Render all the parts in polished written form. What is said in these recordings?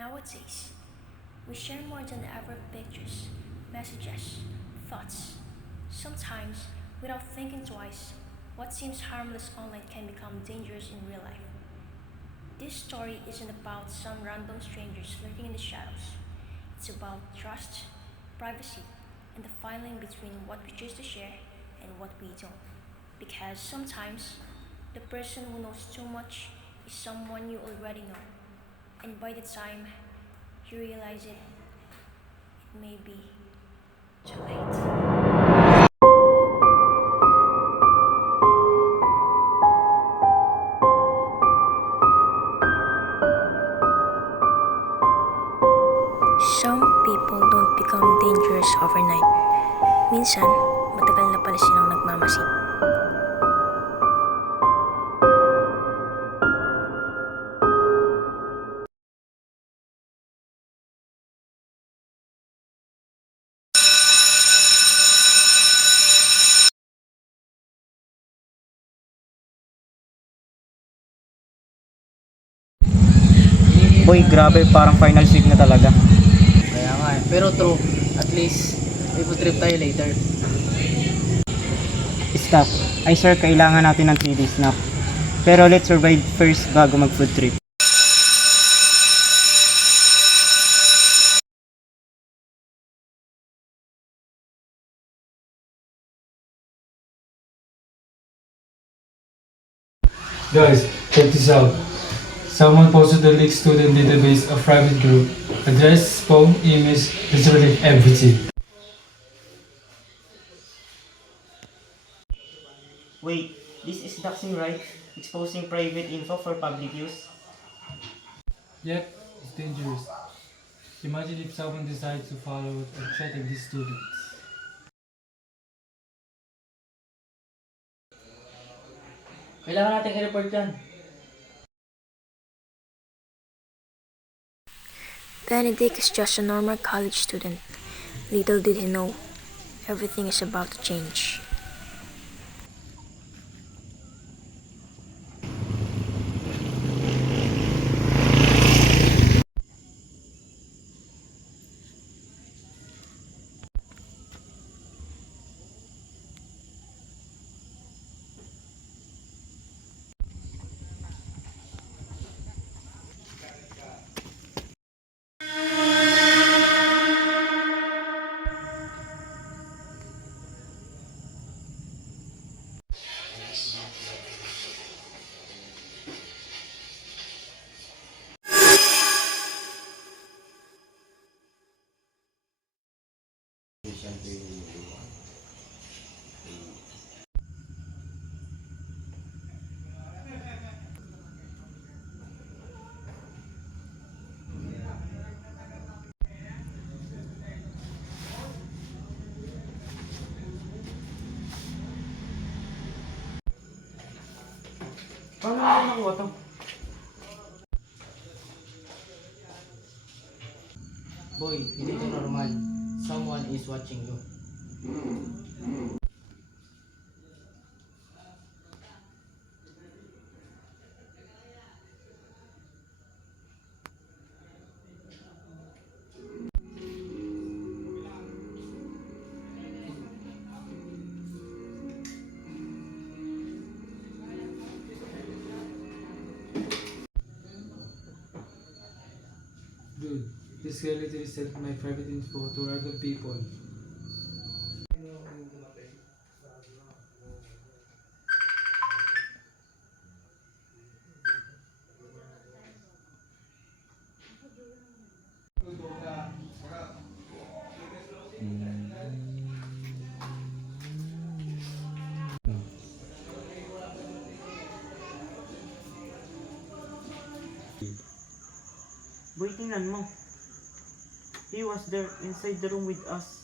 Nowadays, we share more than ever pictures, messages, thoughts. Sometimes, without thinking twice, what seems harmless online can become dangerous in real life. This story isn't about some random strangers lurking in the shadows. It's about trust, privacy, and the fine line between what we choose to share and what we don't. Because sometimes, the person who knows too much is someone you already know, and by the time you realize it, it may be too late. Some people don't become dangerous overnight. Minsan, matagal na pala silang nagmamasid. Boy, grabe, parang final week na talaga. Kaya nga eh. Pero true, at least may food trip tayo later. Stop. I swear kailangan natin ng 3 days nap. Pero let's survive first bago mag food trip. Guys, check this out. Someone posted the leaked student database of private group. Address, phone, image, literally everything. Wait, this is doxing, right? Exposing private info for public use? Yep, it's dangerous. Imagine if someone decides to follow or threaten these students. Kailangan natin i-report yan. Benedict is just a normal college student. Little did he know, everything is about to change. Paano natin nakuha to? Boy, hindi to normal. Someone is watching you. Dude, this guy literally sent my private info to random people. Boy, tingnan mo. He was there inside the room with us.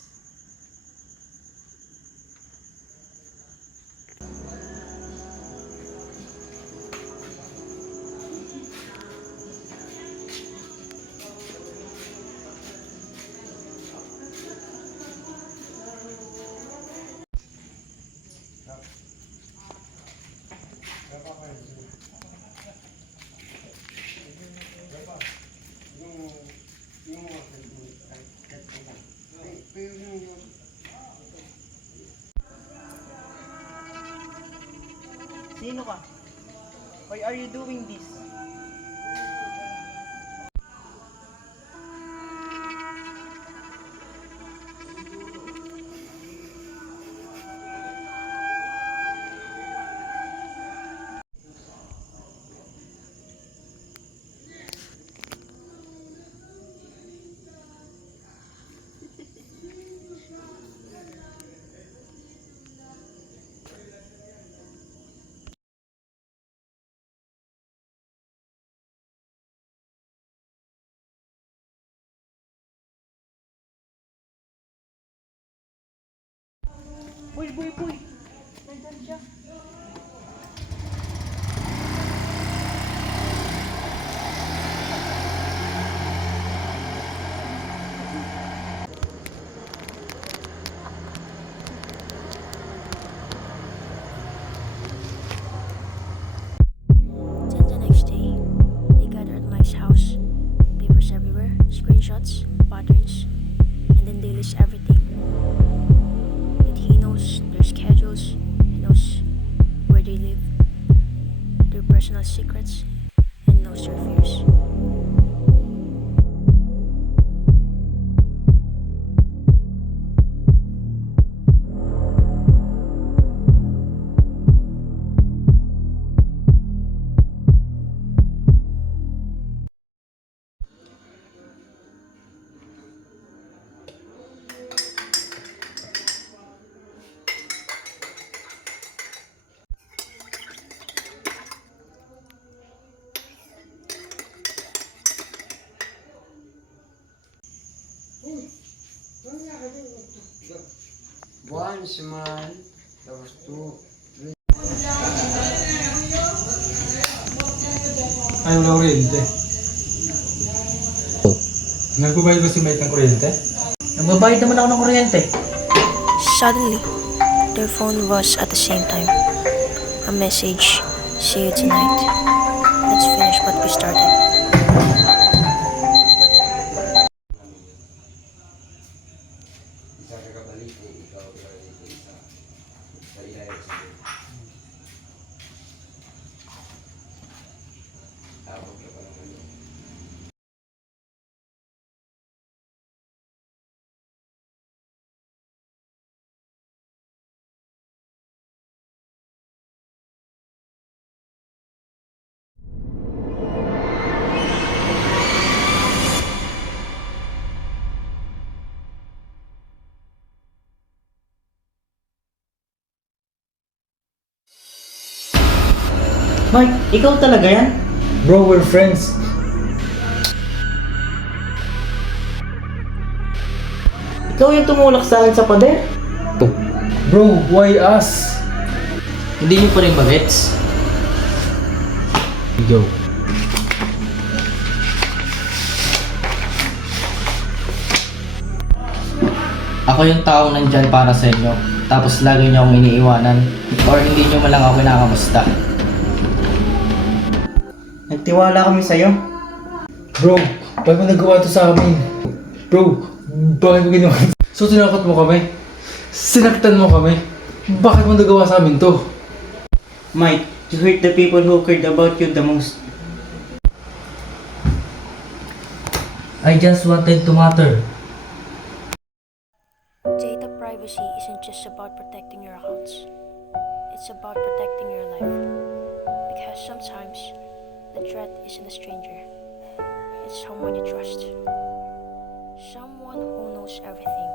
Sino ka? Why are you doing this? Boy! Nandyan siya. Then the next day, they gathered at Mike's house. Papers everywhere, screenshots, patterns, and then they list everything. That he knows their schedules, he knows where they live, their personal secrets, and knows their fears. One smile, tapos two. Ay, wala kuryente. Nagbabayad ba si Mike ng kuryente? Nagbabayad naman ako ng kuryente. Suddenly, their phone buzzed at the same time. A message, see you tonight. Let's finish what we started. Mike, ikaw talaga yan? Bro, we're friends. Ikaw yung tumulak sa akin sa pader? Bro, why us? Hindi niyo pa rin magets. Yo. Ako yung taong nandyan para sa inyo. Tapos lagi niyo akong iniiwanan. Or hindi niyo malang ako kinakamusta. Nagtiwala kami sa'yo. Bro, bakit mo nagawa to sa amin? Bro, bakit mo ginawa? So tinakot mo kami? Sinaktan mo kami? Bakit mo nagawa sa amin to? Mike, you hurt the people who cared about you the most. I just wanted to matter. Data privacy isn't just about protecting your accounts. It's about protecting your life. Because sometimes, the threat isn't a stranger. It's someone you trust. Someone who knows everything.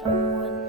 Someone